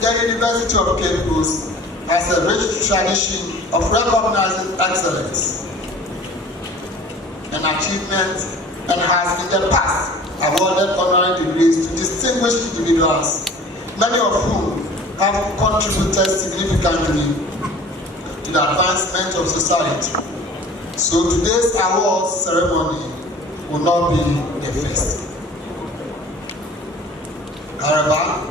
The University of Kyeremu has a rich tradition of recognizing excellence and achievement, and has in the past awarded honorary degrees to distinguished individuals, many of whom have contributed significantly to the advancement of society. So today's awards ceremony will not be the first. However,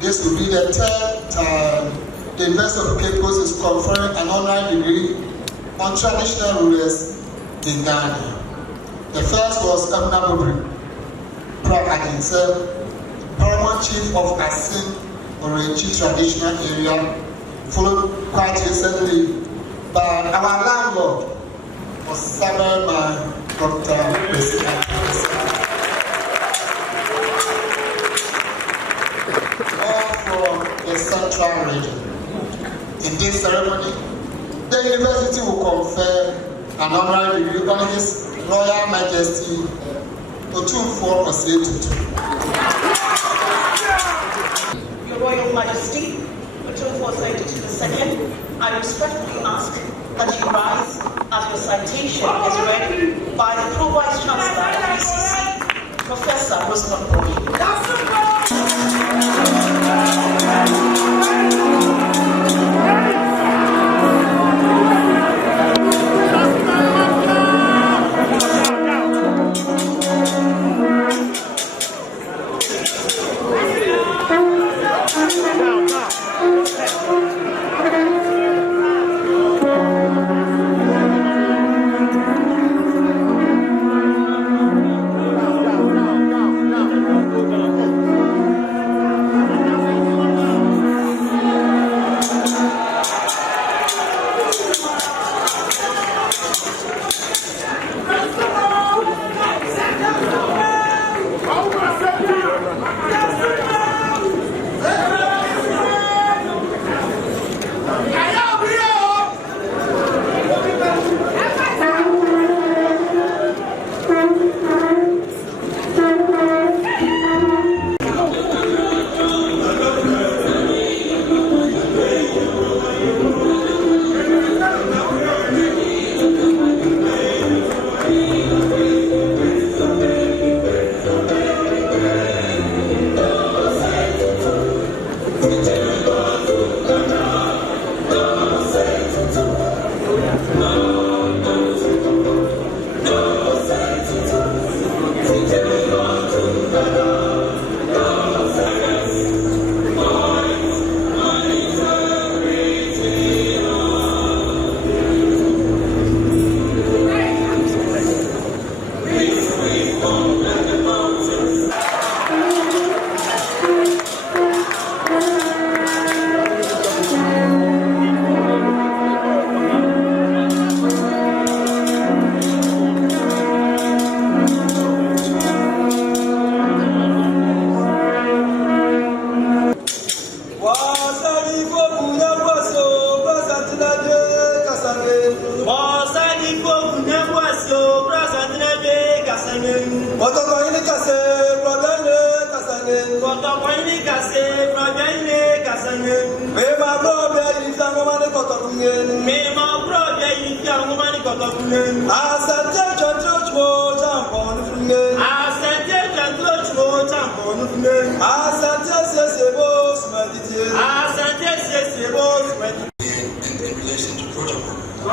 this will be the third time the University of Kyeremu is conferring an honorary degree on traditional rulers in Ghana. The first was Honorary Paramount Chief of Asin Orenchi Traditional Area, followed quite recently by our landlord, Osei Tutu. The Central region. In this ceremony, the university will confer an honorary degree on His Royal Majesty Otumfuo Osei Tutu. Your Royal Majesty Otumfuo Osei Tutu II, I respectfully ask that you rise as your citation is read by the Pro-Vice Chancellor of UCC, Professor Rosemont.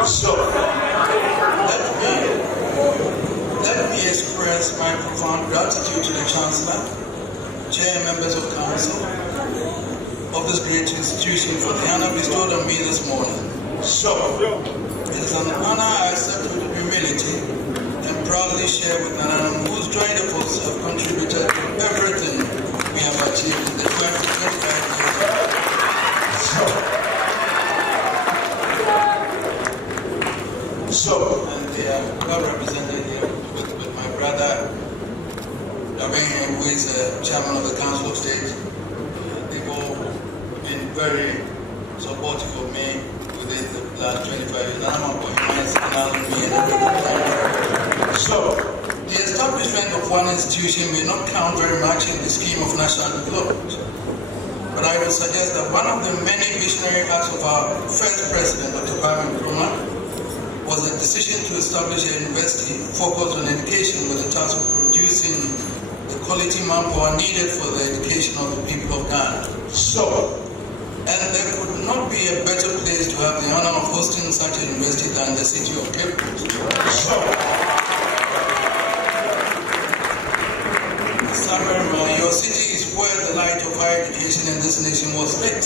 So, let me gratitude to the Chancellor, Chair and members of Council of this great institution for the honor bestowed on me this morning. So, it is an honor I accept with humility and proudly share with an honor whose joint efforts have contributed to everything we have achieved in the 2025 years. And they are well represented here with my brother, who is chairman of the Council of State. They've all been very supportive of me within the last 25 years. So, the establishment of one institution may not count very much in the scheme of national development. But I would suggest that one of the many visionary acts of our first president, Dr. Kyeremu, was the decision to establish a university focused on education with the task of producing the quality manpower needed for the education of the people of Ghana. And there could not be a better place to have the honor of hosting such a university than the city of Kyeremu. Your city is where the light of higher education in this nation was lit,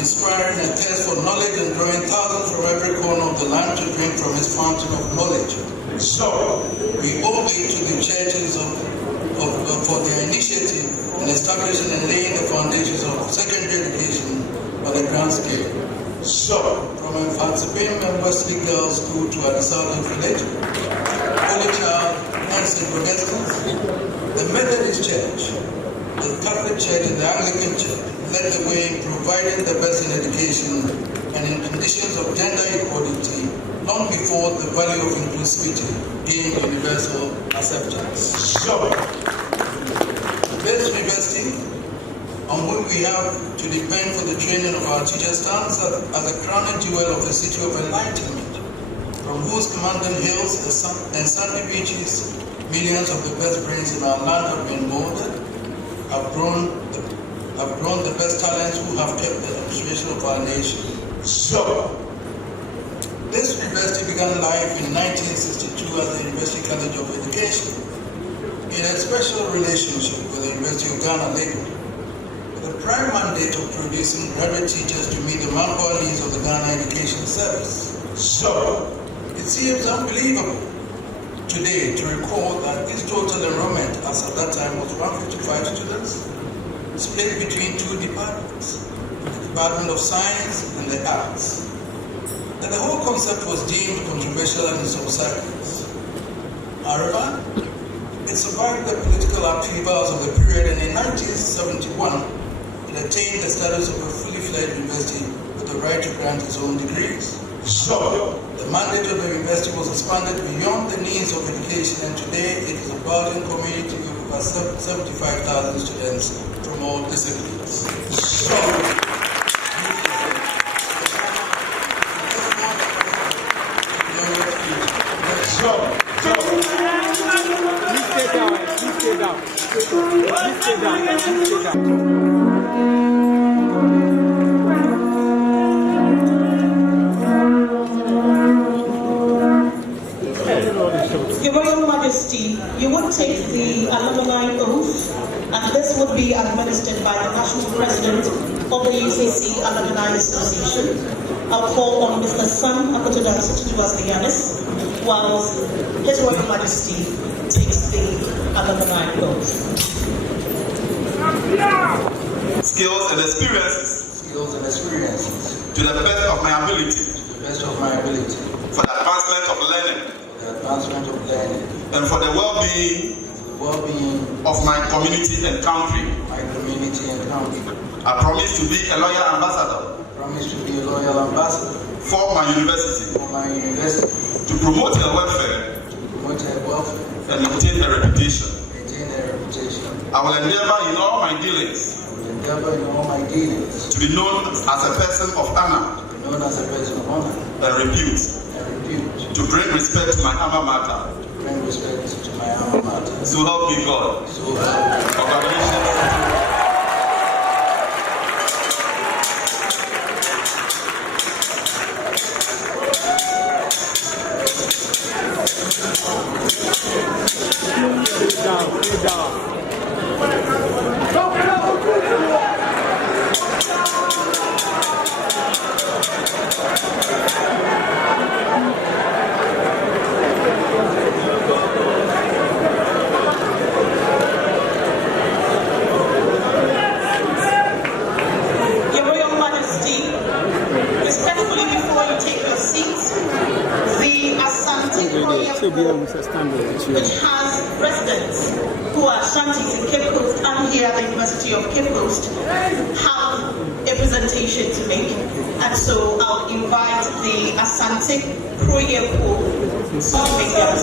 inspiring a thirst for knowledge and drawing thousands from every corner of the land to drink from its fountain of knowledge. We owe it to the churches for their initiative in establishing and laying the foundations of secondary education on a grand scale. From Asantehene and Majesty Girls' School to Adisababa Village, Holy Child and St. Augustine's, the Methodist Church, the Catholic Church and the Anglican Church led the way in providing the best in education and in conditions of gender equality long before the value of inclusivity gained universal acceptance. This university, on which we have to depend for the training of our teachers, stands as a crowning jewel of the city of enlightenment, from whose commanding hills and sandy beaches millions of the best brains in our land have been molded, have grown the best talents who have kept the administration of our nation. This university began life in 1962 as the University College of Education, in a special relationship with the University of Ghana, Lagos, with the prime mandate of producing graduate teachers to meet the manpower needs of the Ghana Education Service. It seems unbelievable today to recall that this total enrollment, as at that time, was 155 students, split between two departments, the Department of Science and the Arts. And the whole concept was deemed controversial and subservient. However, it survived the political upheavals of the period, and in 1971, it attained the status of a fully fledged university with the right to grant its own degrees. The mandate of the university was expanded beyond the needs of education, and today it is a budding community with over 75,000 students from all disciplines. Stay down. Your Royal Majesty, you would take the alumni oath, and this would be administered by the National President of the UCC Alumni Association. I'll call on Mr. Sam Asantehene to us the honors, whilst His Royal Majesty takes the alumni oath. Skills and experiences. To the best of my ability. For the advancement of learning. And for the well-being of my community and country. I promise to be a loyal ambassador. For my university. To promote her welfare. And maintain her reputation. I will endeavor in all my dealings. To be known as a person of honor. And repute. To bring respect to my alma mater. So help me God. Congratulations. Down. which has residents who are Ashantis in Cape Coast and here at the University of Cape Coast, have a presentation to make. And so I'll invite the Asante Kyeremu to make their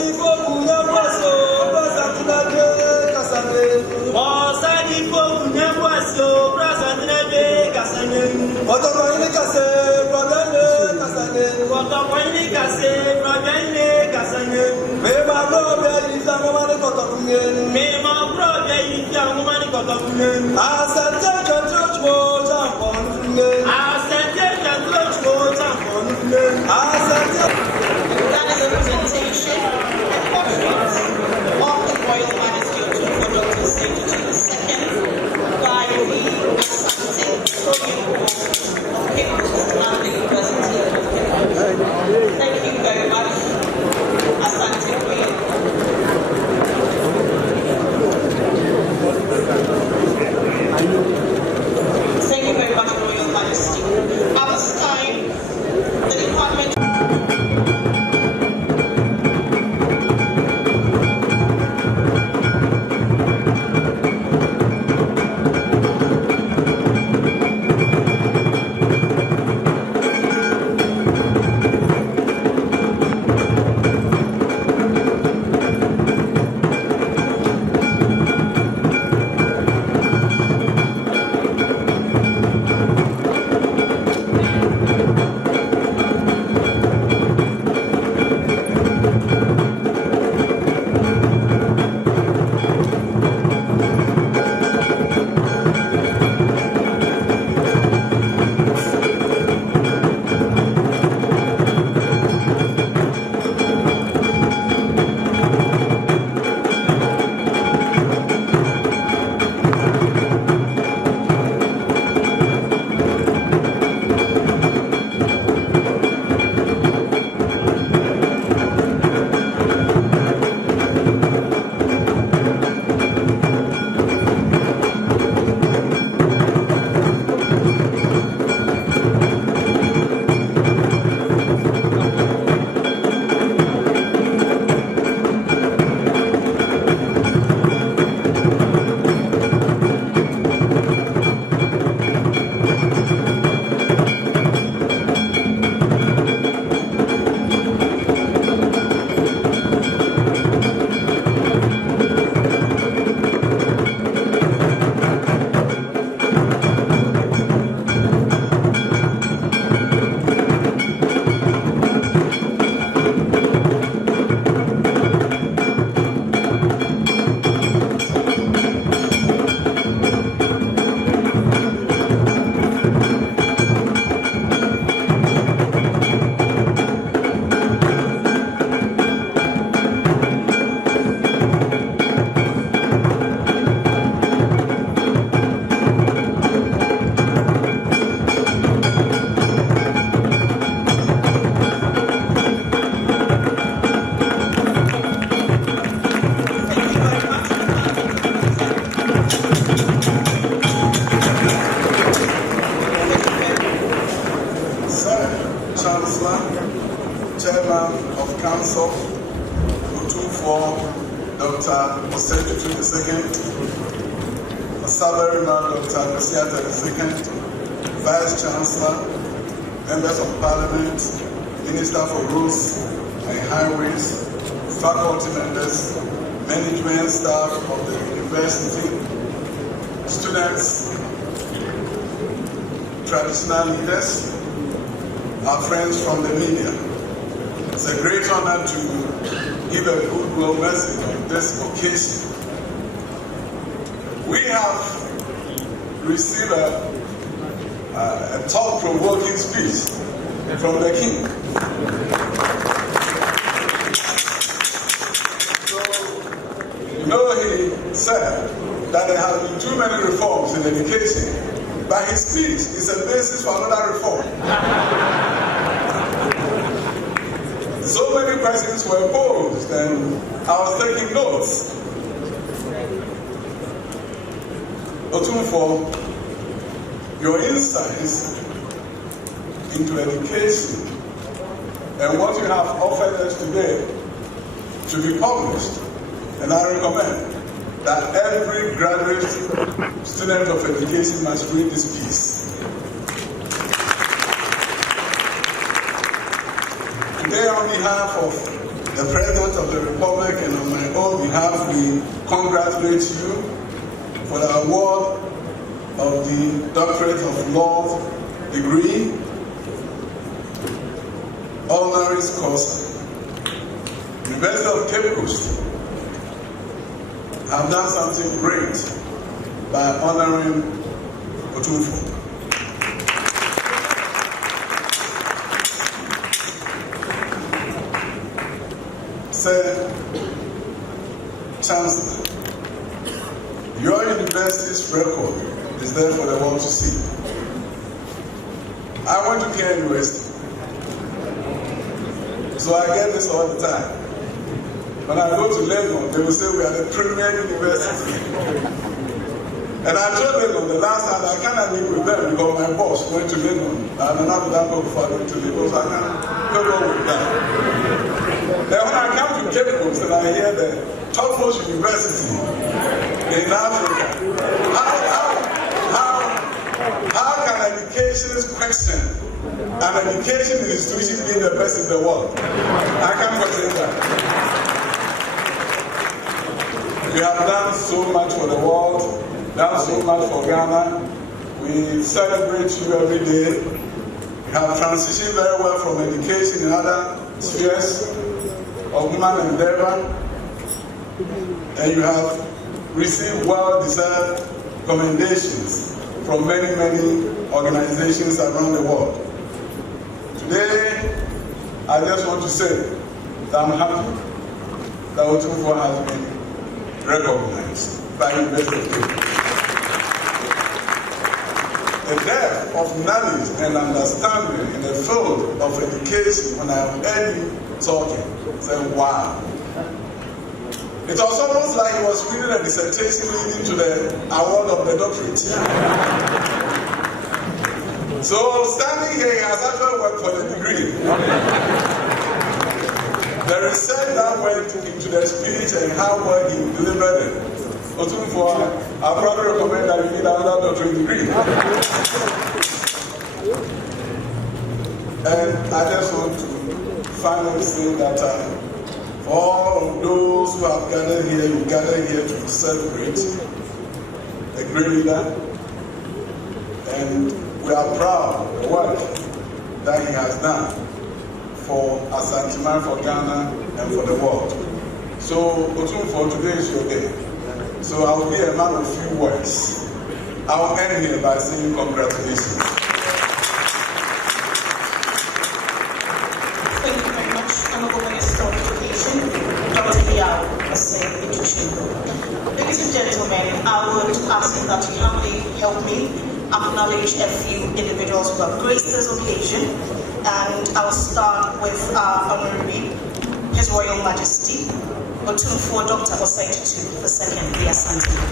That is a presentation and portraits of the Royal Majesty Otumfuo Osei Tutu II by the Asantehene of Cape Coast and the University of Cape Coast. Thank you very much, Asantehene. Thank you very much, Royal Majesty. At this time, the department. Chairman of Council, Otumfuo Dr. Osei Tutu II, Honorary Dr. Majesty II, Vice Chancellor, Members of Parliament, Minister for Roads and Highways, faculty members, management staff of the university, students, traditional leaders, our friends from the media. It's a great honor to give a goodwill message on this occasion. We have received a thought-provoking speech from the King. So, you know, he said that there have been too many reforms in education, but his speech is a basis for another reform. So many questions were posed, and I was taking notes. Otumfuo, your insights into education and what you have offered us today should be published. And I recommend that every graduate student of education must read this piece. Today, on behalf of the President of the Republic and on my own behalf, we congratulate you for the award of the Doctorate of Law degree, Honorary course. University of Cape Coast have done something great by honoring Otumfuo. Said Chancellor, your university's record is there for the world to see. I went to Kyeremu, so I get this all the time. When I go to Lebanon, they will say we are the premier university. And I told them the last time I cannot live with them because my boss went to Lebanon. I'm not that before I went to Lebanon, so I can't go with that. Then when I come to Cape Coast and I hear the topmost university in Africa, how can education's question an education institution being the best in the world? I can't question that. We have done so much for the world, done so much for Ghana. We celebrate you every day. We have transitioned very well from education in other spheres of human endeavor. And you have received well-deserved commendations from many, many organizations around the world. Today, I just want to say that I'm happy that Otumfuo has been recognized by University of Cape Coast. The depth of knowledge and understanding in the field of education, when I heard you talking, I said, wow. It was almost like he was reading a dissertation leading to the award of the doctorate. So standing here, he has actually worked for the degree. The research that went into the speech and how well he delivered it. Otumfuo, I probably recommend that you need another doctorate degree. And I just want to finally say that for all of those who have gathered here, you gathered here to celebrate a great leader. And we are proud of the work that he has done for Asantehene, for Ghana, and for the world. So, Otumfuo, today is your day. So I will be a man of few words. I will end here by saying congratulations. Thank you very much, Honorable Minister of Education, Dr. Osei Tutu. Ladies and gentlemen, I would ask that you humbly help me acknowledge a few individuals who have graced this occasion. And I will start with our Honorary, His Royal Majesty, Otumfuo Dr. Osei Tutu II, the Asantehene.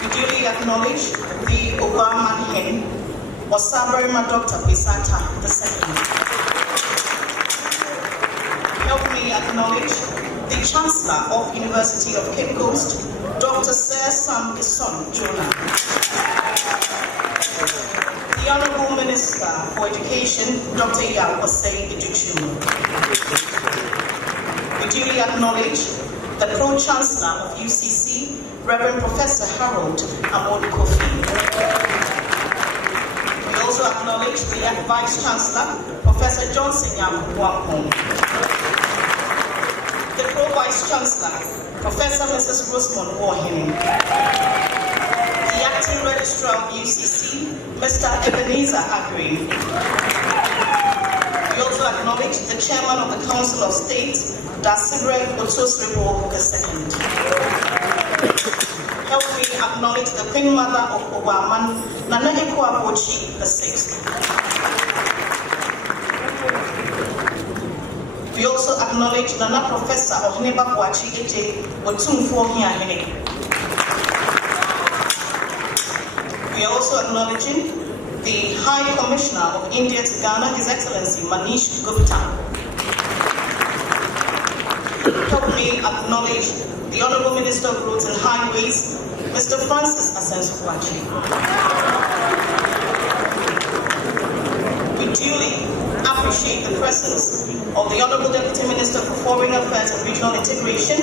We duly acknowledge the Asantehene, Osaberima Dr. Pisata II. Help me acknowledge the Chancellor of University of Cape Coast, Dr. Sir Sam Ison Jonah. The Honorable Minister for Education, Dr. Osei Tutu. We duly acknowledge the Pro-Chancellor of UCC, Reverend Professor Harold Amodu Kofi. We also acknowledge the Vice-Chancellor, Professor Johnson Yakubuapong. The Pro-Vice-Chancellor, Professor Mrs. Rosamond Warhine. The Acting Registrar of UCC, Mr. Ebenezer Agri. We also acknowledge the Chairman of the Council of State, Dasibre Otosribo II. Help me acknowledge the Queen Mother of Obaman, Nana Ekuabochi VI. We also acknowledge Nana Professor Ohneba Kwachi Ete Otumfuo Osei. We are also acknowledging the High Commissioner of India to Ghana, His Excellency Manish Gupta. Help me acknowledge the Honorable Minister of Roads and Highways, Mr. Francis Asantehene. We duly appreciate the presence of the Honorable Deputy Minister for Foreign Affairs and Regional Integration,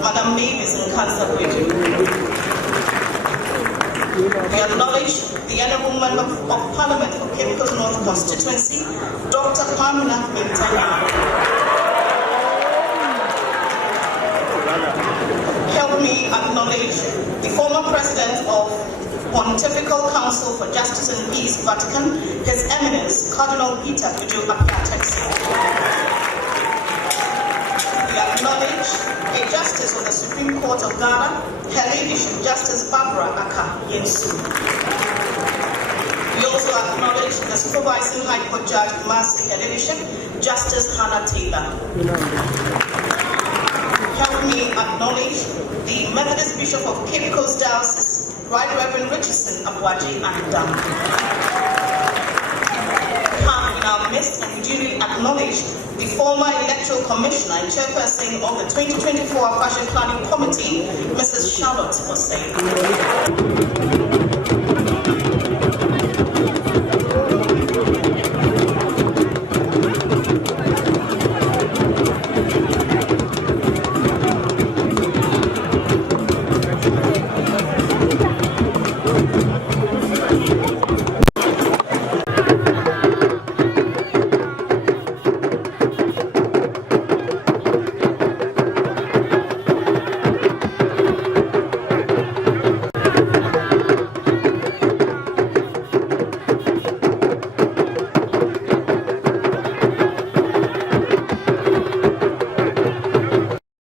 Madam Mavis Nkansa. We acknowledge the Honourable Member of Parliament for Cape Coast North Constituency, Dr. Pamela Mintanya. Help me acknowledge the former President of Pontifical Council for Justice and Peace, Vatican, His Eminence, Cardinal Peter Kujo Apiateksi. We acknowledge a Justice of the Supreme Court of Ghana, Her Ladyship Justice Barbara Aka Yensu. We also acknowledge the Supervising High Court Judge Kumasi, Her Ladyship Justice Hannah Taylor. Help me acknowledge the Methodist Bishop of Cape Coast Diocese, Right Reverend Richardson Abuaji Andam. Come in our midst and duly acknowledge the former Electoral Commissioner and Chairperson of the 2024 Fashion Planning Committee, Mrs. Charlotte Osei.